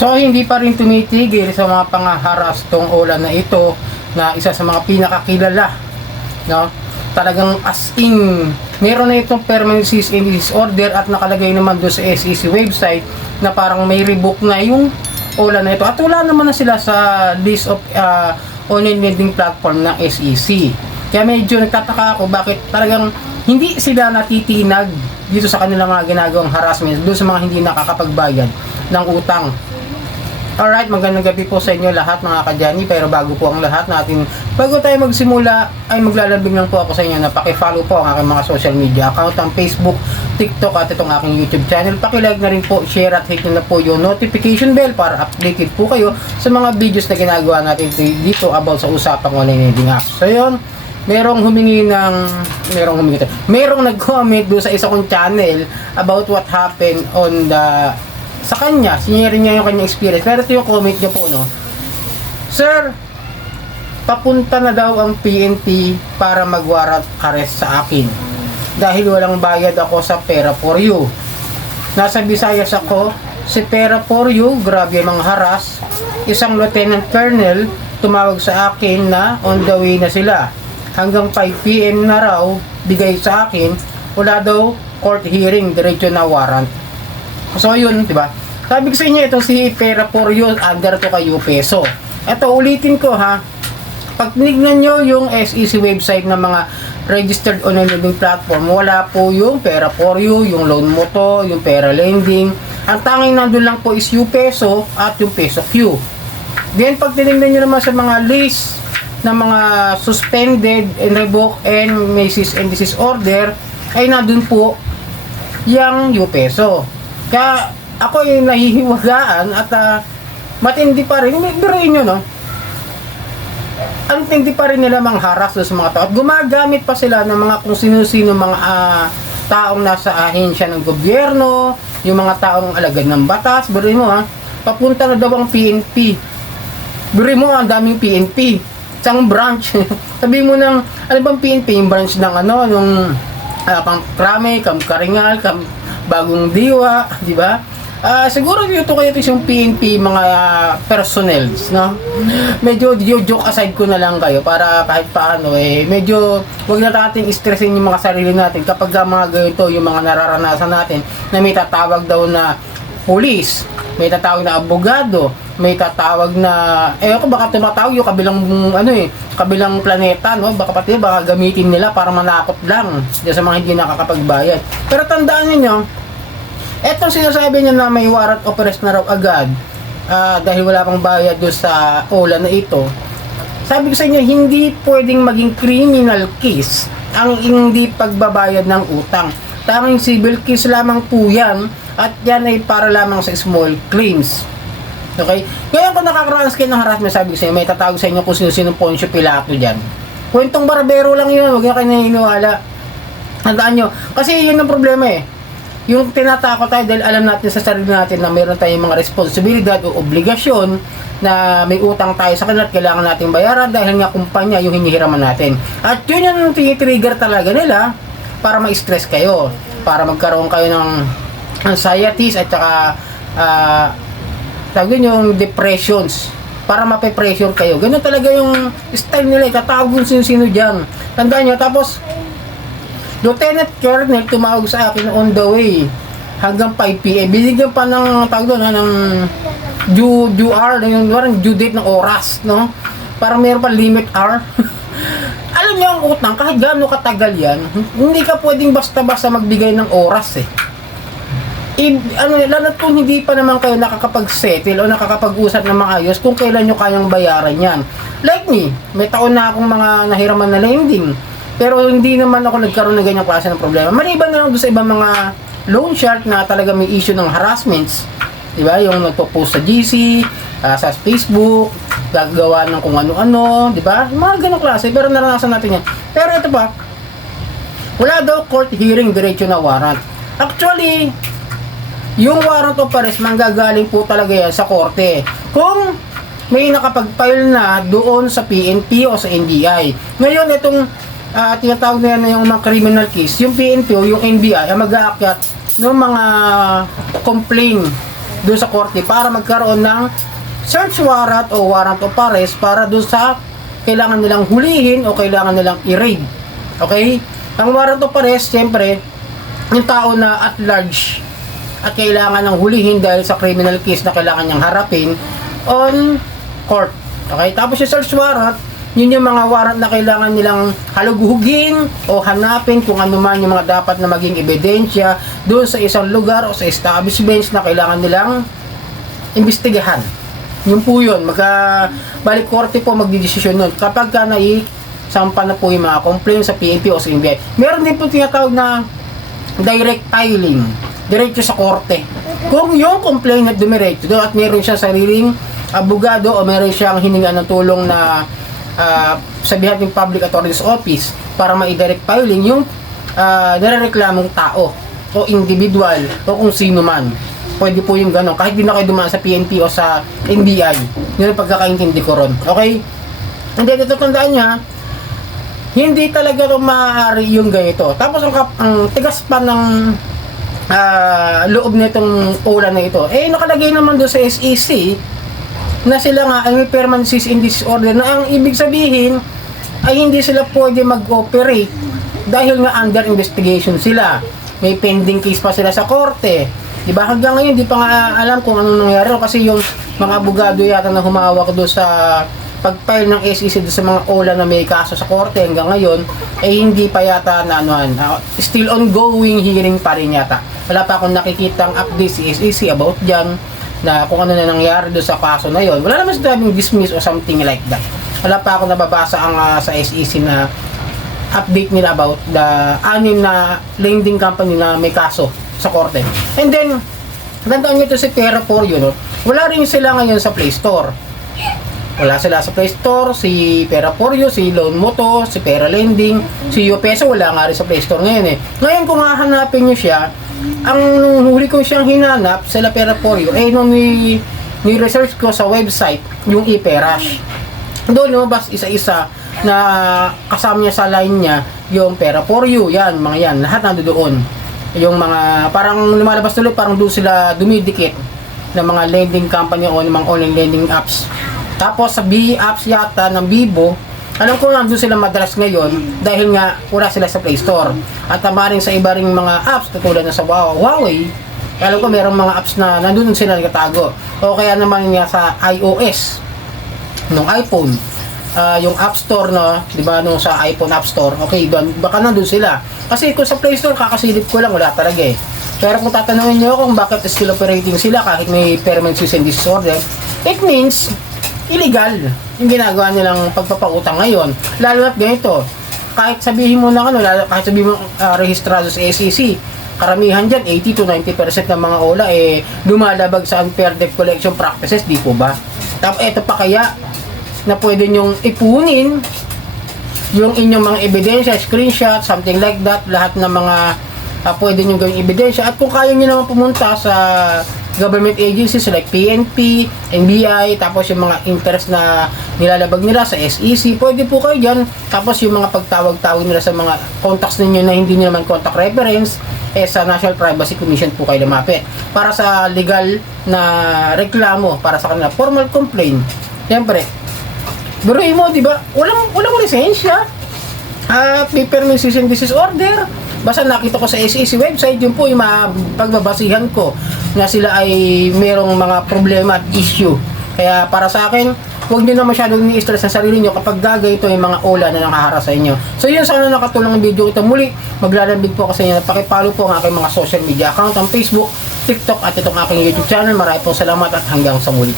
So hindi pa rin tumitigil sa mga pangaharas tong Ola na ito, na isa sa mga pinakakilala, no? Talagang as in, meron na itong permanent cease and desist order at nakalagay naman doon sa SEC website na parang may revoke na yung Ola na ito. At wala naman na sila sa list of online lending platform ng SEC. Kaya medyo nagtataka ako bakit talagang hindi sila natitinag dito sa kanilang mga ginagawang harassment doon sa mga hindi nakakapagbayad ng utang. Alright, magandang gabi po sa inyo lahat mga kadyani. Pero bago po ang lahat natin, bago tayo magsimula, ay maglalambing lang po ako sa inyo na paki-follow po ang aking mga social media account, ang Facebook, TikTok at itong aking YouTube channel. Paki-like na rin po, share at hit na po yung notification bell para updated po kayo sa mga videos na ginagawa natin dito about sa usapang online lending app. So yun, merong nag-comment doon sa isa kong channel about what happened on sa kanya, sinire niya yung kanyang experience. Pero ito yung comment niya po, no? Sir, papunta na daw ang PNP para mag-warrant arrest sa akin dahil walang bayad ako sa Pera for You. Nasa Visayas ako, si Pera for You, grabe mga haras. Isang lieutenant colonel tumawag sa akin na on the way na sila. Hanggang 5 PM na raw bigay sa akin, wala daw court hearing, diretso na warrant. So yun, di ba? Sabi ko sa inyo, itong si Pera for You, under to kay Peso. Ito, ulitin ko ha. Pag tinignan nyo yung SEC website ng mga registered online lending platform, wala po yung Pera for You, yung loan mo to, yung Pera lending. Ang tanging nandun lang po is Peso at yung Peso Q. Then pag tinignan nyo naman sa mga list ng mga suspended and revoked and may cease and desist order, ay nandun po yung Peso. Kaya ako yung nahihiwagaan at matindi pa rin. Biruin nyo, no? Ang tindi pa rin nila mangharas sa mga tao. At gumagamit pa sila ng mga kung sino-sino mga taong nasa ahensya ng gobyerno, yung mga taong alagad ng batas. Biruin mo, ha? Papunta na daw ang PNP. Biruin mo, ang daming PNP. Isang branch. Sabi mo ng, ano bang PNP? Yung branch ng yung Pangkrame, Karingal, Bagong Diwa, di ba? Siguro dito kayo ito yung PNP mga personnels, no? Medyo joke aside ko na lang kayo para kahit paano medyo wag na natin stressin yung mga sarili natin kapag mga ganito yung mga nararanasan natin na may tatawag daw na police, may tatawag na abogado, may tatawag na ako baka tumatawag yung kabilang planeta, no? Baka gamitin nila para manakot lang sa mga hindi nakakapagbayad. Pero tandaan niyo, etong sinasabi niya na may warrant of arrest na raw agad dahil wala pang bayad doon sa Ola na ito. Sabi ko sa inyo, hindi pwedeng maging criminal case ang hindi pagbabayad ng utang. Tanging civil case lamang po yan at yan ay para lamang sa small claims. Okay? Ngayon kung nakakaranas kayo ng harassment, sabi ko sa inyo, may tatawag sa inyo kung sino-sino Poncio Pilato dyan. Kwentong barbero lang yun, huwag nyo kayo naniniwala. Tandaan nyo, kasi yun ang problema yung tinatakot tayo dahil alam natin sa sarili natin na meron tayong mga responsibilidad o obligasyon na may utang tayo sa kanila at kailangan natin bayaran dahil nga kumpanya yung hinihiraman natin. At yun yung trigger talaga nila para ma-stress kayo, para magkaroon kayo ng anxieties at saka yung depressions, para mape-pressure kayo. Ganun talaga yung style nila, tatawag kung sino-sino dyan. Tandaan nyo, tapos Lieutenant Colonel tumawag sa akin on the way hanggang 5 PM. Binigyan pa ng tawag doon ng due date ng oras, no? Parang meron pa limit hour. Alam niyo ang utang, kahit gaano katagal yan, hindi ka pwedeng basta-basta magbigay ng oras lalo kung hindi pa naman kayo nakakapag-settle o nakakapag-usap ng maayos kung kailan nyo kayang bayaran yan. Like me, may taon na akong mga nahiraman na lending. Pero hindi naman ako nagkaroon ng ganyang klase ng problema. Maliban na lang doon sa ibang mga loan shark na talaga may issue ng harassments. Diba? Yung nagpo-post sa GC, sa Facebook, gagawa ng kung ano-ano, diba? Mga ganyang klase. Pero naranasan natin yan. Pero ito pa, wala daw court hearing, diretso na warrant. Actually, yung warrant of arrest manggagaling po talaga yan sa korte. Kung may nakapag-file na doon sa PNP o sa NBI. Ngayon, itong tinatawag na yan yung mga criminal case, yung PNP o yung NBI ay mag-aakyat ng mga complaint doon sa korte para magkaroon ng search warrant o warrant of arrest para doon sa kailangan nilang hulihin o kailangan nilang i-raid. Okay? Ang warrant of arrest, siyempre, yung tao na at large at kailangan ng hulihin dahil sa criminal case na kailangan niyang harapin on court. Okay? Tapos yung search warrant, yun yung mga warrant na kailangan nilang halughugin o hanapin kung ano man yung mga dapat na maging ebidensya doon sa isang lugar o sa establishments na kailangan nilang imbestigahan. Yun po yun. Balik korte po magdidesisyon nun. Kapag ka sampa na po yung mga complaints sa PNP o sa NBI. Meron din po tinatawag na direct filing. Diretso sa korte. Kung yung complainant dumiretso doon at meron siya sariling abogado o meron siyang hininga ng tulong na sabihan ng Public Attorney's Office para ma-direct filing yung narareklamong tao o individual o kung sino man. Pwede po yung gano'n. Kahit di na kayo dumaan sa PNP o sa NBI. Yun ang pagkakaintindi ko ron. Okay? Hindi, ito tandaan niya, hindi talaga maaari yung ganito. Tapos ang tigas pa ng loob nitong ulan na ito, nakalagay naman doon sa SEC na sila nga ay may permanent cease and desist order na ang ibig sabihin ay hindi sila pwede mag-operate dahil nga under investigation sila. May pending case pa sila sa korte. Diba? Hanggang ngayon, di pa nga alam kung anong nangyari kasi yung mga abogado yata na humawak doon sa pag-file ng SEC doon sa mga OLA na may kaso sa korte hanggang ngayon, hindi pa yata na still ongoing hearing pa rin yata. Wala pa akong nakikitang update si SEC about dyan na kung ano na nangyari doon sa kaso na yon. Wala naman sinabing dismiss or something like that. Wala pa ako nababasa sa SEC na update nila about the 6 na lending company na may kaso sa korte. And then, tandaan nyo ito si Peraporyo, no? Wala rin sila ngayon sa Play Store. Wala sila sa Play Store, si Peraporyo, si Loan Moto, si Pera Lending, si Yopeso, wala nga rin sa Play Store ngayon Ngayon kung hahanapin nyo siya, ang huli ko siyang hinanap sila Peraporyo, nung ni-research ko sa website, yung ePerash. Doon lumabas isa-isa na kasama niya sa line niya, yung Peraporyo, yan, mga yan, lahat nando doon. Yung mga, parang lumalabas tuloy, parang doon sila dumidikit ng mga lending company o ng mga online lending apps. Tapos sa BE apps yata ng Vivo, alam ko nandun sila madalas ngayon dahil nga wala sila sa Play Store. At maaaring sa iba ring mga apps tulad na sa Huawei, alam ko merong mga apps na nandun sila nagtatago. O kaya naman nga sa iOS ng iPhone, yung App Store, no, di ba, nung sa iPhone App Store, okay, doon, baka nandun sila. Kasi kung sa Play Store, kakasilip ko lang, wala talaga Pero kung tatanungin nyo kung bakit still operating sila kahit may permanent cease and desist order, it means illegal yung ginagawa nilang pagpapautang ngayon. Lalo na't ganito, kahit sabihin mo na kahit sabihin mo rehistrado sa SEC, karamihan dyan, 80 to 90% ng mga OLA lumalabag sa unfair debt collection practices, di po ba? Tapos eto pa kaya na pwede nyong ipunin yung inyong mga ebidensya, screenshot, something like that, lahat ng mga pwede nyong gawing ebidensya. At kung kaya nyo naman pumunta sa government agencies like PNP, NBI, tapos yung mga interest na nilalabag nila sa SEC, pwede po kayo dyan. Tapos yung mga pagtawag-tawag nila sa mga contacts ninyo na hindi nyo naman contact reference, sa National Privacy Commission po kayo lumapit para sa legal na reklamo para sa kanila, formal complaint. Siyempre, buruin mo, di ba? Walang lisensya. May permanent cease and desist order. Basta nakita ko sa SEC website, yun po yung pagbabasihan ko na sila ay merong mga problema at issue. Kaya para sa akin, huwag nyo na masyadong ni-stress sa sarili nyo kapag gagawin ito yung mga OLA na nakaharap sa inyo. So yun, sana nakatulong ang video ito. Muli, maglalambig po ako sa inyo na pakipollow po ang aking mga social media account, ang Facebook, TikTok at itong aking YouTube channel. Maraming pong salamat at hanggang sa muli.